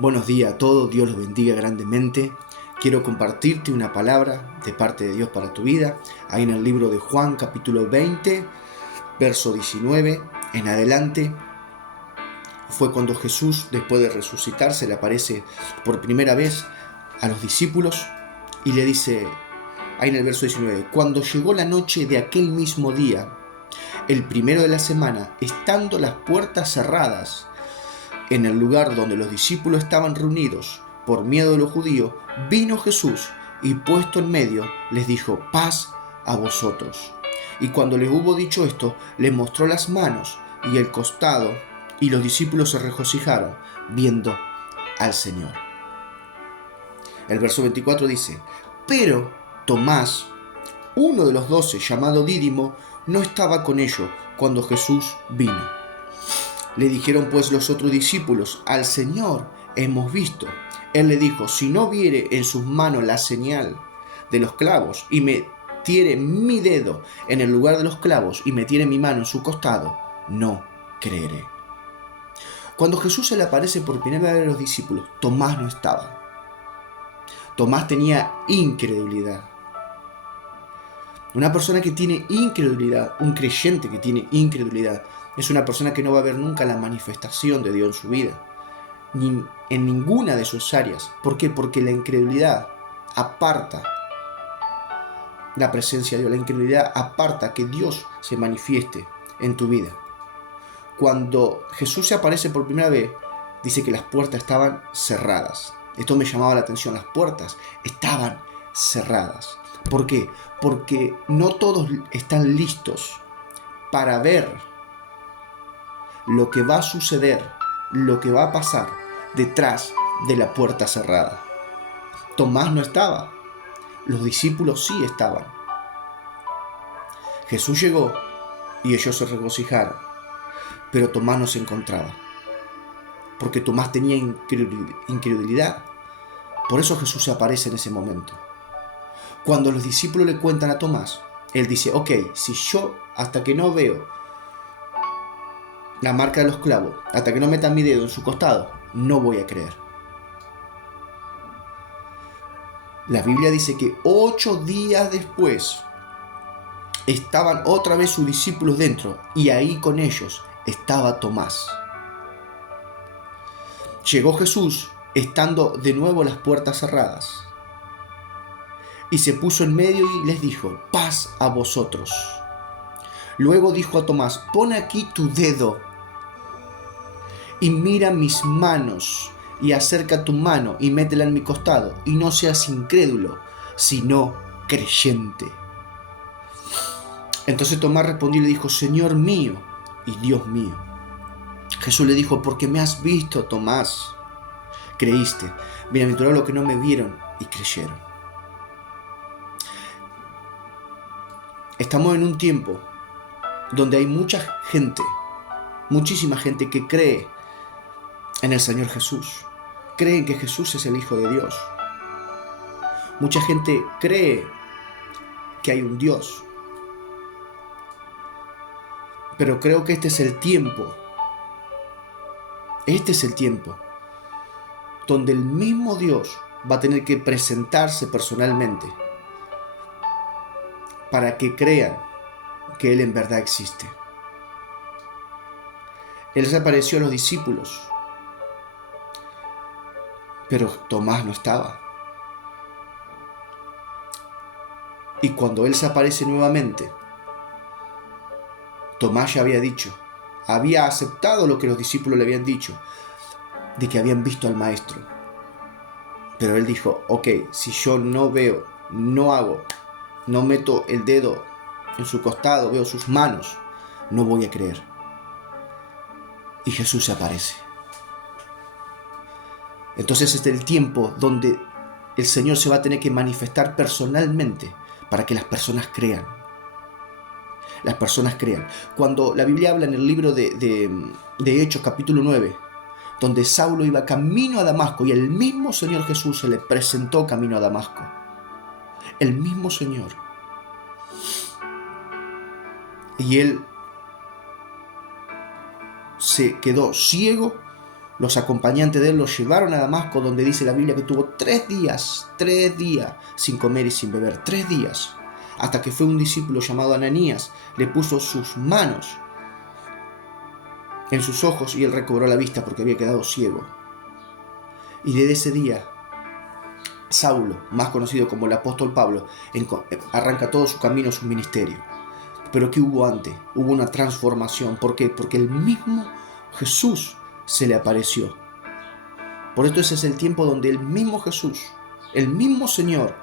Buenos días a todos, Dios los bendiga grandemente. Quiero compartirte una palabra de parte de Dios para tu vida. Ahí en el libro de Juan, capítulo 20, verso 19 en adelante. Fue cuando Jesús, después de resucitar, se le aparece por primera vez a los discípulos y le dice, ahí en el verso 19, cuando llegó la noche de aquel mismo día, el primero de la semana, estando las puertas cerradas, en el lugar donde los discípulos estaban reunidos, por miedo de los judíos, vino Jesús y puesto en medio, les dijo, paz a vosotros. Y cuando les hubo dicho esto, les mostró las manos y el costado, y los discípulos se regocijaron viendo al Señor. El verso 24 dice, pero Tomás, uno de los 12, llamado Dídimo, no estaba con ellos cuando Jesús vino. Le dijeron pues los otros discípulos, al Señor hemos visto. Él le dijo, si no viere en sus manos la señal de los clavos y metiere mi dedo en el lugar de los clavos y metiere mi mano en su costado, no creeré. Cuando Jesús se le aparece por primera vez a los discípulos, Tomás no estaba. Tomás tenía incredulidad. Una persona que tiene incredulidad, un creyente que tiene incredulidad, es una persona que no va a ver nunca la manifestación de Dios en su vida, ni en ninguna de sus áreas. ¿Por qué? Porque la incredulidad aparta la presencia de Dios, la incredulidad aparta que Dios se manifieste en tu vida. Cuando Jesús se aparece por primera vez, dice que las puertas estaban cerradas. Esto me llamaba la atención, las puertas estaban cerradas. ¿Por qué? Porque no todos están listos para ver lo que va a suceder, lo que va a pasar detrás de la puerta cerrada. Tomás no estaba, los discípulos sí estaban. Jesús llegó y ellos se regocijaron, pero Tomás no se encontraba, porque Tomás tenía incredulidad. Por eso Jesús se aparece en ese momento. Cuando los discípulos le cuentan a Tomás, él dice, ok, si yo hasta que no veo la marca de los clavos, hasta que no meta mi dedo en su costado, no voy a creer. La Biblia dice que 8 días después estaban otra vez sus discípulos dentro y ahí con ellos estaba Tomás. Llegó Jesús estando de nuevo las puertas cerradas y se puso en medio y les dijo, paz a vosotros. Luego dijo a Tomás, pon aquí tu dedo y mira mis manos y acerca tu mano y métela en mi costado y no seas incrédulo, sino creyente. Entonces Tomás respondió y le dijo, Señor mío y Dios mío. Jesús le dijo, porque me has visto, Tomás, creíste. Bienaventurados los que no me vieron y creyeron. Estamos en un tiempo donde hay mucha gente, muchísima gente que cree en el Señor Jesús. Creen que Jesús es el Hijo de Dios. Mucha gente cree que hay un Dios. Pero creo que este es el tiempo donde el mismo Dios va a tener que presentarse personalmente para que crean que Él en verdad existe. Él se apareció a los discípulos, pero Tomás no estaba. Y cuando Él se aparece nuevamente, Tomás ya había aceptado lo que los discípulos le habían dicho, de que habían visto al Maestro. Pero él dijo, ok, si yo no veo, no meto el dedo en su costado, veo sus manos, no voy a creer. Y Jesús se aparece. Entonces este es el tiempo donde el Señor se va a tener que manifestar personalmente para que las personas crean. Las personas crean. Cuando la Biblia habla en el libro de Hechos, capítulo 9, donde Saulo iba camino a Damasco y el mismo Señor Jesús se le presentó camino a Damasco. El mismo Señor. Y él se quedó ciego Los acompañantes de él lo llevaron a Damasco, donde dice la Biblia que tuvo 3 días sin comer y sin beber, 3 días, hasta que fue un discípulo llamado Ananías, le puso sus manos en sus ojos y él recobró la vista porque había quedado ciego. Y desde ese día, Saulo, más conocido como el apóstol Pablo, arranca todo su camino, su ministerio. Pero ¿qué hubo antes? Hubo una transformación. ¿Por qué? Porque el mismo Jesús se le apareció. Por esto ese es el tiempo donde el mismo Jesús, el mismo Señor,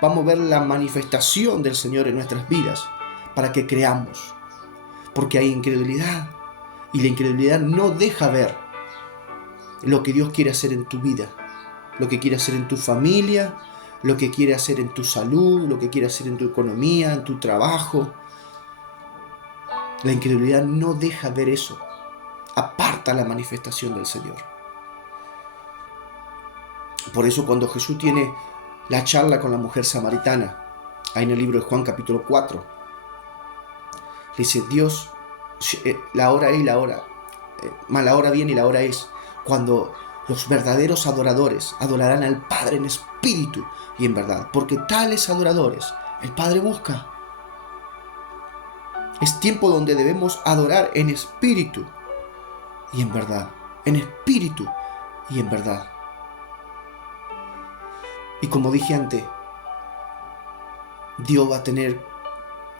vamos a ver la manifestación del Señor en nuestras vidas para que creamos. Porque hay incredulidad y la incredulidad no deja ver lo que Dios quiere hacer en tu vida, lo que quiere hacer en tu familia, lo que quiere hacer en tu salud, lo que quiere hacer en tu economía, en tu trabajo. La incredulidad no deja ver eso. Aparta la manifestación del Señor. Por eso cuando Jesús tiene la charla con la mujer samaritana, ahí en el libro de Juan capítulo 4, le dice, Dios, la hora es y la hora, la hora viene y la hora es, cuando los verdaderos adoradores adorarán al Padre en espíritu y en verdad, porque tales adoradores el Padre busca. Es tiempo donde debemos adorar en espíritu y en verdad, en espíritu y en verdad. Y como dije antes, Dios va a tener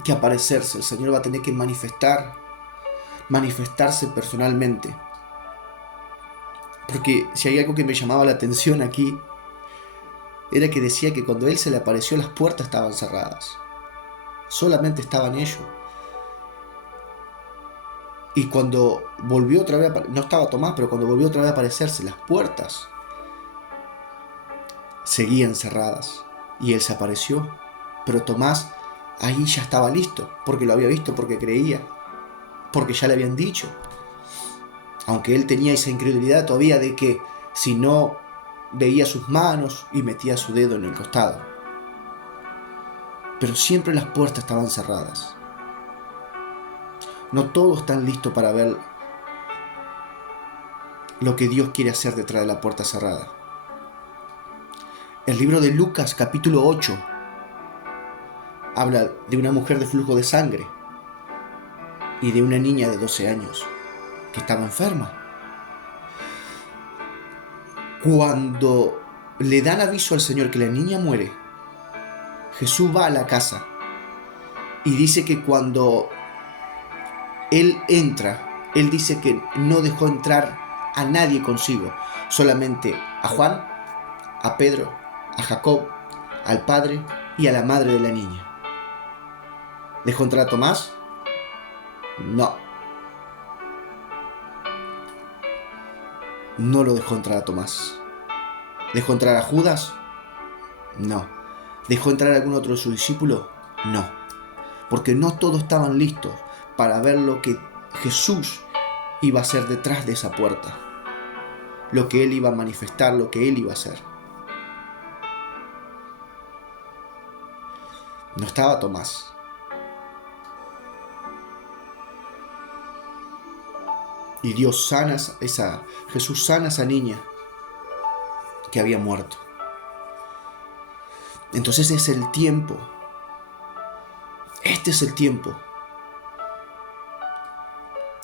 que aparecerse, el Señor va a tener que manifestarse personalmente. Porque si hay algo que me llamaba la atención aquí, era que decía que cuando Él se le apareció las puertas estaban cerradas. Solamente estaban ellos. Y cuando volvió otra vez, no estaba Tomás, pero cuando volvió otra vez a aparecerse, las puertas seguían cerradas. Y Él se apareció. Pero Tomás ahí ya estaba listo, porque lo había visto, porque creía, porque ya le habían dicho. Aunque él tenía esa incredulidad todavía de que si no veía sus manos y metía su dedo en el costado. Pero siempre las puertas estaban cerradas. No todos están listos para ver lo que Dios quiere hacer detrás de la puerta cerrada. El libro de Lucas capítulo 8 habla de una mujer de flujo de sangre y de una niña de 12 años que estaba enferma. Cuando le dan aviso al Señor que la niña muere, Jesús va a la casa y dice que cuando Él entra, Él dice que no dejó entrar a nadie consigo, solamente a Juan, a Pedro, a Jacob, al padre y a la madre de la niña. ¿Dejó entrar a Tomás? No. No lo dejó entrar a Tomás. ¿Dejó entrar a Judas? No. ¿Dejó entrar a algún otro de sus discípulos? No. Porque no todos estaban listos para ver lo que Jesús iba a hacer detrás de esa puerta. Lo que Él iba a manifestar, lo que Él iba a hacer. No estaba Tomás. Y Jesús sana a esa niña que había muerto. Entonces es el tiempo. Este es el tiempo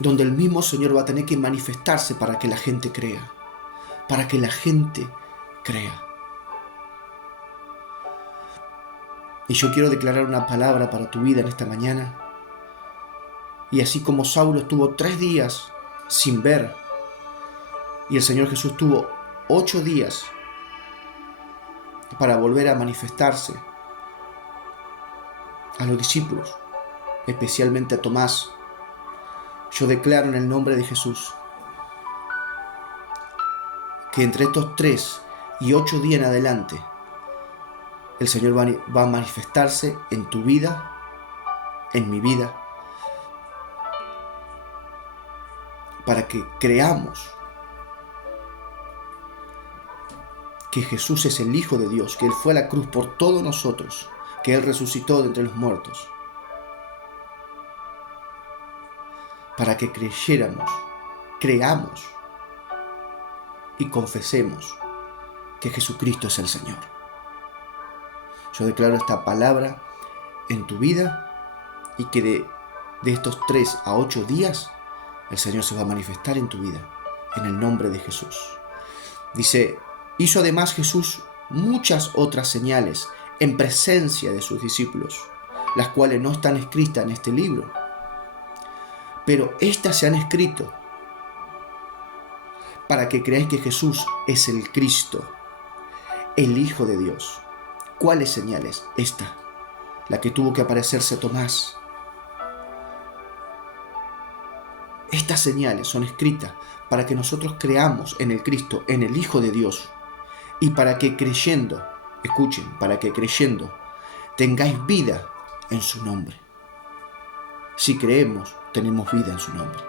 donde el mismo Señor va a tener que manifestarse para que la gente crea. Para que la gente crea. Y yo quiero declarar una palabra para tu vida en esta mañana. Y así como Saulo estuvo 3 días sin ver, y el Señor Jesús tuvo 8 días para volver a manifestarse a los discípulos, especialmente a Tomás, yo declaro en el nombre de Jesús que entre estos 3 y 8 días en adelante el Señor va a manifestarse en tu vida, en mi vida, para que creamos que Jesús es el Hijo de Dios, que Él fue a la cruz por todos nosotros, que Él resucitó de entre los muertos, para que creamos y confesemos que Jesucristo es el Señor. Yo declaro esta palabra en tu vida y que de estos 3 a 8 días el Señor se va a manifestar en tu vida, en el nombre de Jesús. Dice, hizo además Jesús muchas otras señales en presencia de sus discípulos, las cuales no están escritas en este libro, pero estas se han escrito para que creáis que Jesús es el Cristo, el Hijo de Dios. ¿Cuáles señales? Esta, la que tuvo que aparecerse a Tomás. Estas señales son escritas para que nosotros creamos en el Cristo, en el Hijo de Dios, y para que creyendo, escuchen, para que creyendo tengáis vida en su nombre. Si creemos, tenemos vida en su nombre.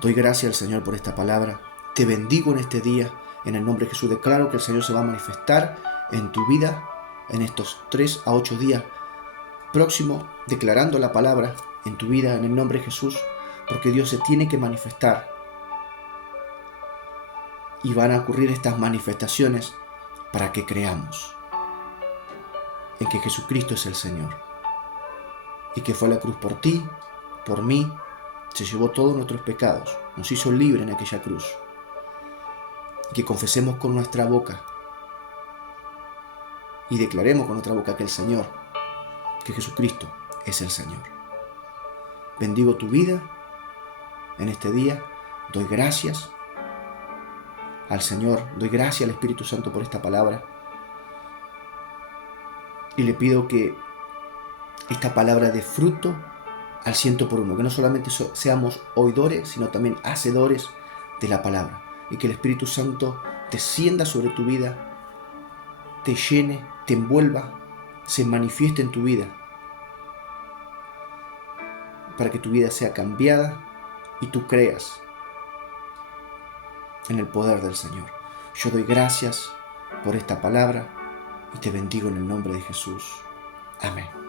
Doy gracias al Señor por esta palabra. Te bendigo en este día. En el nombre de Jesús declaro que el Señor se va a manifestar en tu vida en estos 3 a 8 días próximos, declarando la palabra en tu vida en el nombre de Jesús, porque Dios se tiene que manifestar. Y van a ocurrir estas manifestaciones para que creamos en que Jesucristo es el Señor y que fue a la cruz por ti, por mí, se llevó todos nuestros pecados, nos hizo libres en aquella cruz. Y que confesemos con nuestra boca y declaremos con nuestra boca que el Señor, que Jesucristo es el Señor. Bendigo tu vida en este día, doy gracias al Señor, doy gracias al Espíritu Santo por esta palabra y le pido que esta palabra dé fruto al 100%, que no solamente seamos oidores, sino también hacedores de la palabra, y que el Espíritu Santo descienda sobre tu vida, te llene, te envuelva, se manifieste en tu vida, para que tu vida sea cambiada y tú creas en el poder del Señor. Yo doy gracias por esta palabra y te bendigo en el nombre de Jesús. Amén.